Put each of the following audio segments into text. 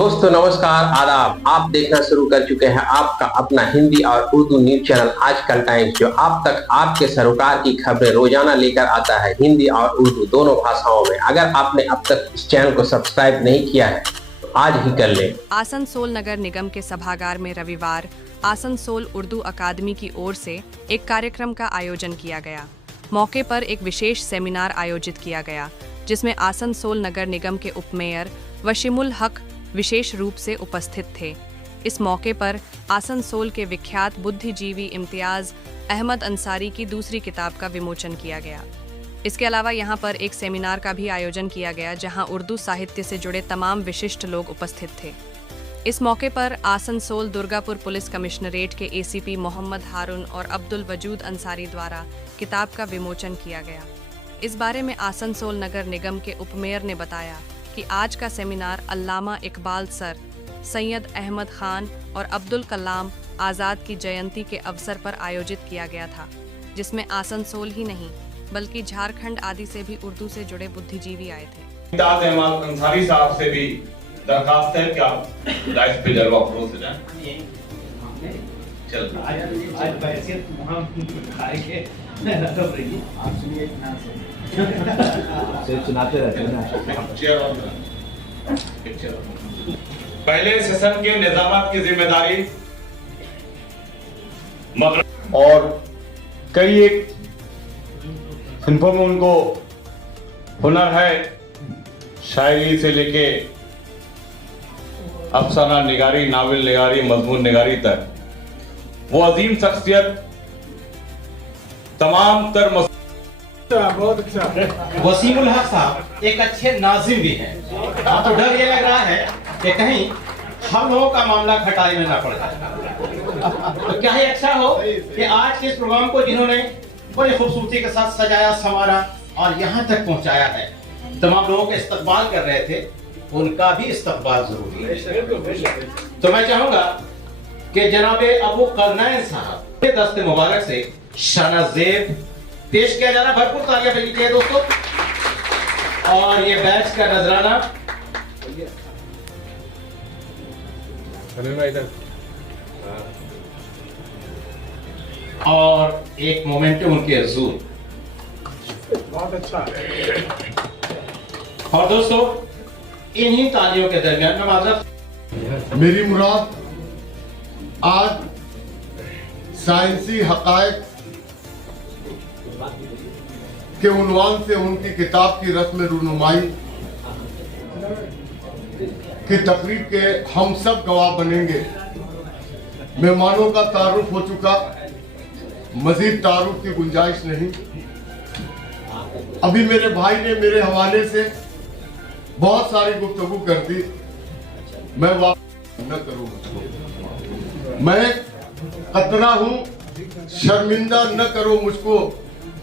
दोस्तों नमस्कार, आदाब। आप देखना शुरू कर चुके हैं आपका अपना हिंदी और उर्दू न्यूज चैनल आजकल टाइम्स, जो आप तक आपके सरोकार की खबरें रोजाना लेकर आता है हिंदी और उर्दू दोनों भाषाओं में। अगर आपने अब तक इस चैनल को सब्सक्राइब नहीं किया है तो आज ही कर लें। आसनसोल नगर निगम के सभागार में रविवार आसनसोल उर्दू अकादमी की ओर से एक कार्यक्रम का आयोजन किया गया। मौके पर एक विशेष सेमिनार आयोजित किया गया, जिसमें आसनसोल नगर निगम के उपमेयर वशीमुल हक विशेष रूप से उपस्थित थे। इस मौके पर आसनसोल के विख्यात बुद्धिजीवी इम्तियाज अहमद अंसारी की दूसरी किताब का विमोचन किया गया। इसके अलावा यहां पर एक सेमिनार का भी आयोजन किया गया, जहां उर्दू साहित्य से जुड़े तमाम विशिष्ट लोग उपस्थित थे। इस मौके पर आसनसोल दुर्गापुर पुलिस कमिश्नरेट के एसीपी मोहम्मद हारून और अब्दुल वजूद अंसारी द्वारा किताब का विमोचन किया गया। इस बारे में आसनसोल नगर निगम के उपमेयर ने बताया कि आज का सेमिनार अल्लामा इकबाल सर, सैयद अहमद खान और अब्दुल कलाम आज़ाद की जयंती के अवसर पर आयोजित किया गया था, जिसमें आसनसोल ही नहीं बल्कि झारखंड आदि से भी उर्दू से जुड़े बुद्धिजीवी आए थे। इम्तियाज अहमद अंसारी साहब से भी दरखास्त है कि आप लाइफ पे जलवा फरोज हो जाए। चल आज बैसियत वहां खाए के रखब रही आप सुनिए इतना से सुनाते रहते हैं ना। पहले सेशन के निजामत की जिम्मेदारी और कई एक सिंफों में उनको हुनर है, शायरी से लेके अफसाना निगारी, नावल निगारी, मजमून निगारी तक। वो अजीम शख्सियत तमाम तर बहुत अच्छा। वसीमुल हक साहब एक अच्छे नाजिम भी हैं। तो डर ये लग रहा है कि कहीं हम लोगों का मामला खटाई में ना पड़ जाए। तो क्या ही अच्छा हो कि आज के इस प्रोग्राम को जिन्होंने बड़ी खूबसूरती के साथ सजाया, संवारा और यहाँ तक पहुँचाया है, तमाम लोगों का इस्तकबाल कर रहे थे, उनका भी इस्तकबाल जरूरी है। तो मैं चाहूंगा कि जनाबे अबू करनैन साहब के दस्ते मुबारक से शानाज़ेब पेश किया जा रहा। भरपूर तालियां बजाइए दोस्तों। और ये बैच का नजराना और एक मोमेंट उनके हुजूर। बहुत अच्छा। और दोस्तों इन्हीं तालियों के दरमियान मैं माजरत मेरी मुराद आज साइंसी हकायक के उन्वान से उनकी किताब की रस्म रुनुमाई की तकरीब के हम सब गवाह बनेंगे। मेहमानों का तारुफ हो चुका, मजीद तारुफ की गुंजाइश नहीं। अभी मेरे भाई ने मेरे हवाले से बहुत सारी गुफ्तगू कर दी, मैं वापस न करूं। मैं कतरा हूं, शर्मिंदा न करो मुझको,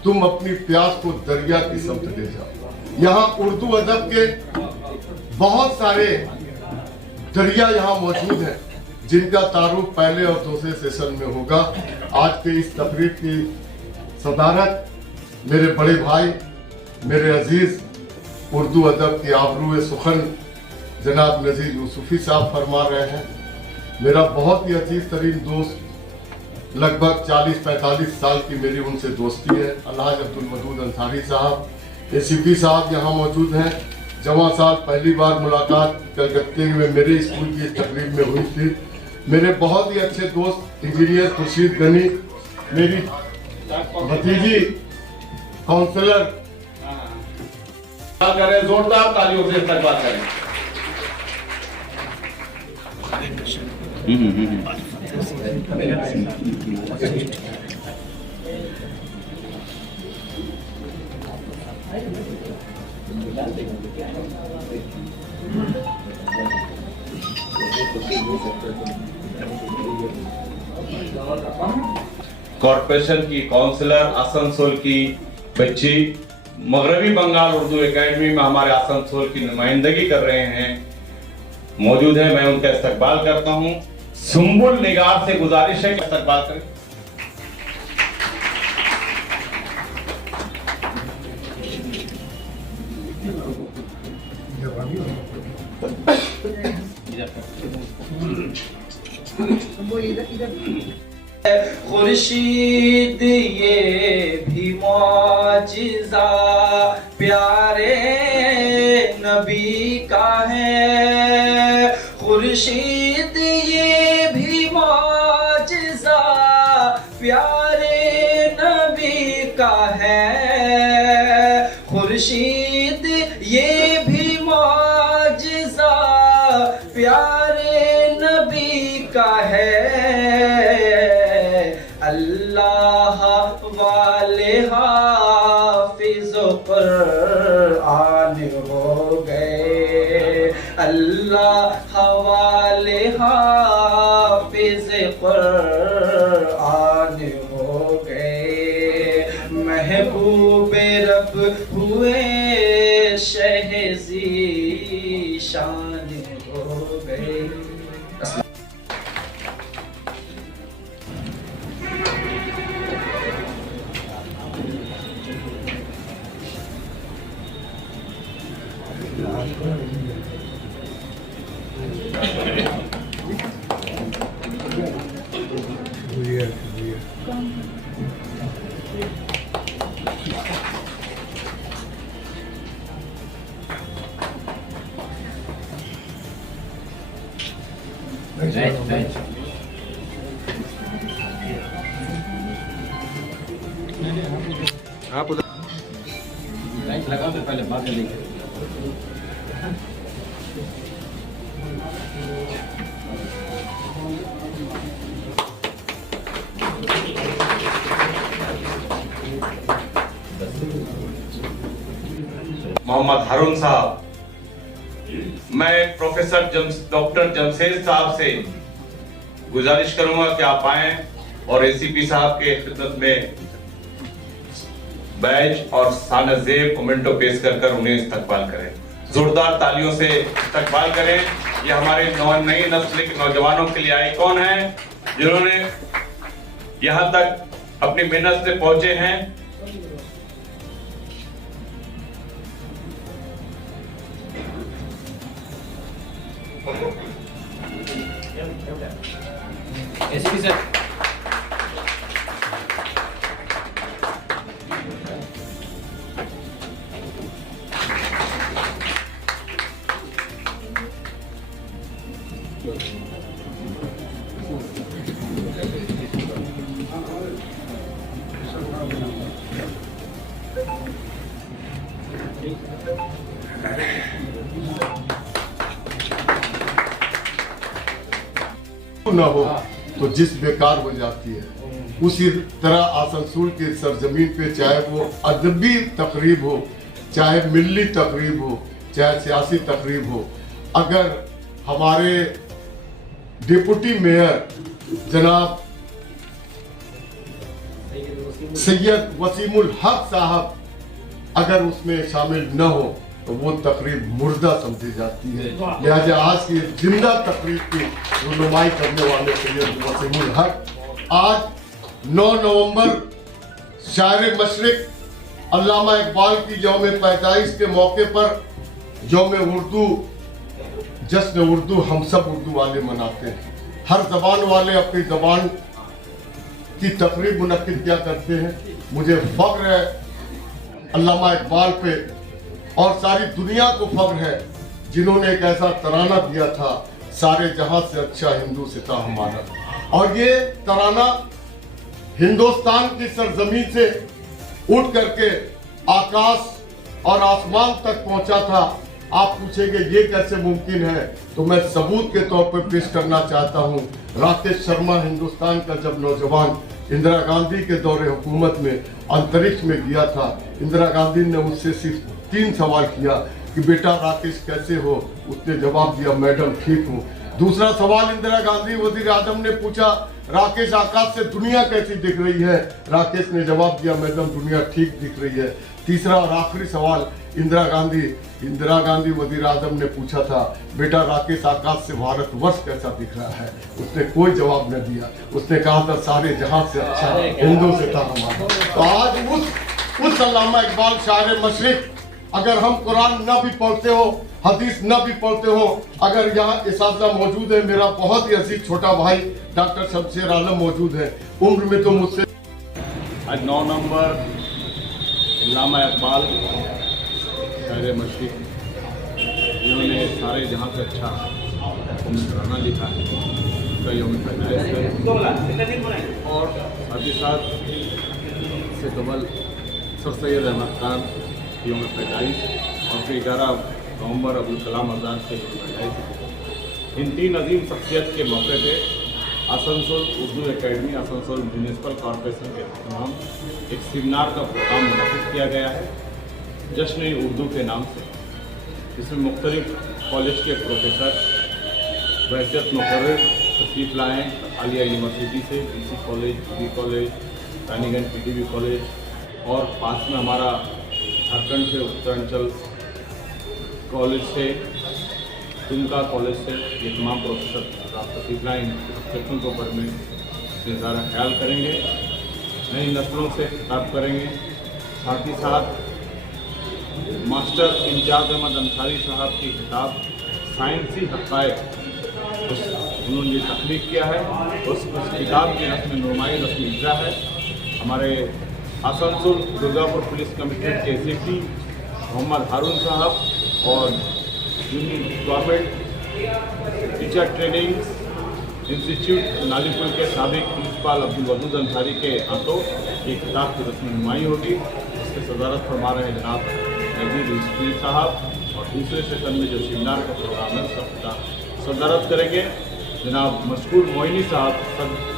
तुम अपनी प्यास को दरिया की समत ले जाओ। यहाँ उर्दू अदब के बहुत सारे दरिया यहाँ मौजूद हैं, जिनका तारुफ पहले और दूसरे सेशन में होगा। आज के इस तकरीब की सदारत मेरे बड़े भाई, मेरे अजीज उर्दू अदब की आबरूए सुखन जनाब नजीर यूसुफी साहब फरमा रहे हैं। मेरा बहुत ही अजीज तरीन दोस्त, लगभग 40-45 साल की मेरी उनसे दोस्ती है, अलहाज अब्दुल वदूद अंसारी साहब, एसीपी साहब यहाँ मौजूद हैं। जवां साहब पहली बार मुलाकात कलकत्ते में मेरे स्कूल की तकरीब में हुई थी। मेरे बहुत ही अच्छे दोस्त इंजीनियर खुर्शीद गनी, मेरी भतीजी काउंसलर, करें जोरदार तालियों से इस्तकबाल करें। कॉर्पोरेशन की काउंसलर, आसनसोल की बच्ची, मगरबी बंगाल उर्दू एकेडमी में हमारे आसनसोल की नुमाइंदगी कर रहे हैं, मौजूद है। मैं उनका इस्तकबाल करता हूं। सुम्बुल निगार से गुजारिश है कि इस्तकबाल करें। खुर्शीद ये भी मौजिज़ा प्यारे नबी का है। खुर्शीद ये भी मौजिज़ा प्यारे नबी का है। खुर्शीद ये भी मौजिज़ा प्यारे नबी का है। अल्लाह वाले हाफिज़ कुरान हो गए। अल्लाह वाले हाफिज़ कुरान हो गए। महबूब रब हुए शहज़ी शान हो गए। आप उधर लगा दो पहले, बाद में लेंगे। मोहम्मद हारून साहब, मैं प्रोफेसर डॉक्टर जमशेद साहब से गुजारिश करूंगा कि आप आएं और एसीपी साहब के खिदमत में बैज और सानजेब मोमेंटो पेश कर उन्हें इस्तकबाल करें। जोरदार तालियों से इस्तकबाल करें। ये हमारे नई नस्ल के नौजवानों के लिए आइकॉन हैं, जिन्होंने यहाँ तक अपनी मेहनत से पहुंचे हैं। एसीपी सर, न हो तो जिस बेकार हो जाती है, उसी तरह आसनसोल के सरजमीन पे चाहे वो अदबी तकरीब हो, चाहे मिली तकरीब हो, चाहे सियासी तकरीब हो, अगर हमारे डिप्टी मेयर जनाब सैयद वसीमुल हक साहब अगर उसमें शामिल न हो तो वो तकरीब मुर्दा समझी जाती है। लिहाजा आज की जिंदा तकरीब की रुनुमाई करने वाले सैयद वसीमुल हक आज 9 नवंबर शायर मशरिक अल्लामा इकबाल की यौम पैदाइश के मौके पर यौम उर्दू जश्न उर्दू हम सब उर्दू वाले मनाते हैं। हर जबान वाले अपनी जबान की तकरीब मुनक्किद क्या करते हैं। मुझे फख्र है अल्लामा इकबाल पे और सारी दुनिया को फख्र है जिन्होंने एक ऐसा तराना दिया था, सारे जहां से अच्छा हिंदू सिता हमारा। और ये तराना हिंदुस्तान की सरजमीन से उठ करके आकाश और आसमान तक पहुंचा था। आप पूछेंगे ये कैसे मुमकिन है, तो मैं सबूत के तौर पर पेश करना चाहता हूं। राकेश शर्मा हिंदुस्तान का जब नौजवान इंदिरा गांधी के दौरे हुकूमत में अंतरिक्ष में गया था, इंदिरा गांधी ने उससे सिर्फ 3 सवाल किया कि बेटा राकेश कैसे हो। उसने जवाब दिया मैडम ठीक हूँ। दूसरा सवाल इंदिरा गांधी वजीर आजम ने पूछा राकेश आकाश से दुनिया कैसी दिख रही है। राकेश ने जवाब दिया मैडम दुनिया ठीक दिख रही है। तीसरा और आखिरी सवाल इंदिरा गांधी वजीर आजम ने पूछा था बेटा राकेश आकाश से भारत वर्ष कैसा दिख रहा है। उसने कोई जवाब न दिया। उसने कहा था सारे जहां से अच्छा हिंदू से था हमारा। तो आज उस अल्लामा इकबाल शायर मशरिक अगर हम कुरान न भी पढ़ते हो, हदीस न भी पढ़ते हो, अगर यहाँ इसाज़ा मौजूद है, मेरा बहुत ही अजीज छोटा भाई डॉक्टर शमशेर आलम मौजूद है, उम्र में तो मुझसे। आज 9 नवंबर अल्लामा इकबाल शायर मशरिक़, इन्होंने सारे जहाँ से अच्छा हुक्मराना लिखा है, उसका यौम पैदाइश है। और साथ ही साथ से कबल सर सैयद अहमद खान यौम पैदाइश और फिर 11 नवंबर अब्दुल कलाम आज़ाद के यौम पैदाइश। इन 3 अजीम शख्सियत के मौके पे Asansol Urdu academy, Asansol municipal corporation के तमाम एक सेमिनार का प्रोग्राम मुनक़िद किया गया है जश्न उर्दू के नाम से। इसमें मुख्तलिफ कॉलेज के प्रोफेसर बहसियत मुकर्रर तशरीफ़ लाएँ, आलिया यूनिवर्सिटी से BC college, PB college, Raniganj PTB college और पास में हमारा झारखंड से उत्तरांचल कॉलेज से, दुमका कॉलेज से ये तमाम प्रोफेसर तशरीफ़ लाएँ, सब्जेक्टों के ऊपर में ज़्यादा ख्याल करेंगे, नई नस्लों से खिताब करेंगे। साथ ही साथ मास्टर इम्तियाज़ अहमद अंसारी साहब की किताब साइंसी हक़ाइक़ उन्होंने ये तख्लीक़ किया है, उस किताब की रस्म नुमाई रस्म इजरा है। हमारे आसनसोल दुर्गापुर पुलिस कमिश्नर के ACP मोहम्मद हारून साहब और गवर्नमेंट टीचर ट्रेनिंग इंस्टीट्यूट नालीपुर के साबिक प्रिंसिपल अब्दुल वदूद अंसारी के हाथों ये किताब की रस्म नुमाई होगी। इससे सदारत फरमा रहे हैं जनाब नजीर रिजवी साहब और दूसरे सेशन में जो सेमिनार का प्रोग्राम है उसका सदारत करेंगे जनाब मशकूर मोइनी साहब,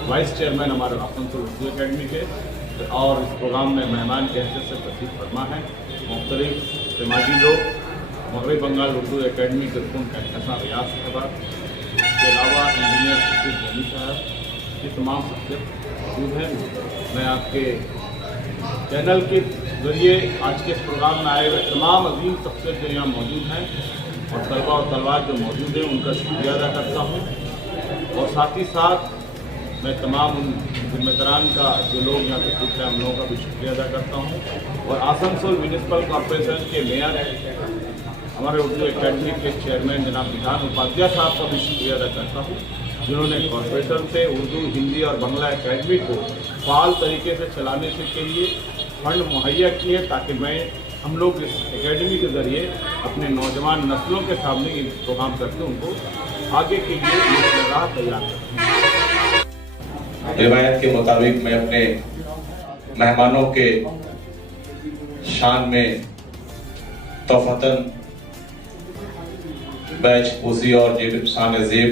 वाइस चेयरमैन हमारे आसनसोल उर्दू एकेडमी के, और इस प्रोग्राम में मेहमान के हैसियत से तशरीफ़ फरमा है मुख्तलिफ समाजी लोग, मगरबी बंगाल उर्दू एकेडमी के रुकन कहकशां रियाज साहब, इसके अलावा इंजीनियर सुशील साहब, ये तमाम शख्सियत मौजूद हैं। मैं आपके चैनल के ज़रिए आज के इस प्रोग्राम में आए हुए तमाम अजीम शख्सियत जो यहाँ मौजूद हैं और तलबा और तलवार जो मौजूद हैं उनका शुक्रिया अदा करता हूँ। और साथ ही साथ मैं तमाम उन जिम्मेदारान का जो लोग यहाँ पे पूछ रहे हैं उन लोगों का भी शुक्रिया अदा करता हूँ। और आसनसोल म्यूनिसिपल कॉरपोरेशन के मेयर हमारे उर्दू एकेडमी के चेयरमैन जनाब विधान उपाध्याय साहब का भी शुक्रिया अदा करता हूँ, जिन्होंने कॉरपोरेशन से उर्दू, हिंदी और बांग्ला एकेडमी को फ़ाल तरीके से चलाने के लिए फंड मुहैया किए ताकि हम लोग इस एकेडमी के ज़रिए अपने नौजवान नस्लों के सामने ये प्रोग्राम करके उनको आगे के लिए राह तैयार करें। रिवायत के मुताबिक मैं अपने मेहमानों के शान में तोहफ़तन बैच पोज़ी और शान ज़ेब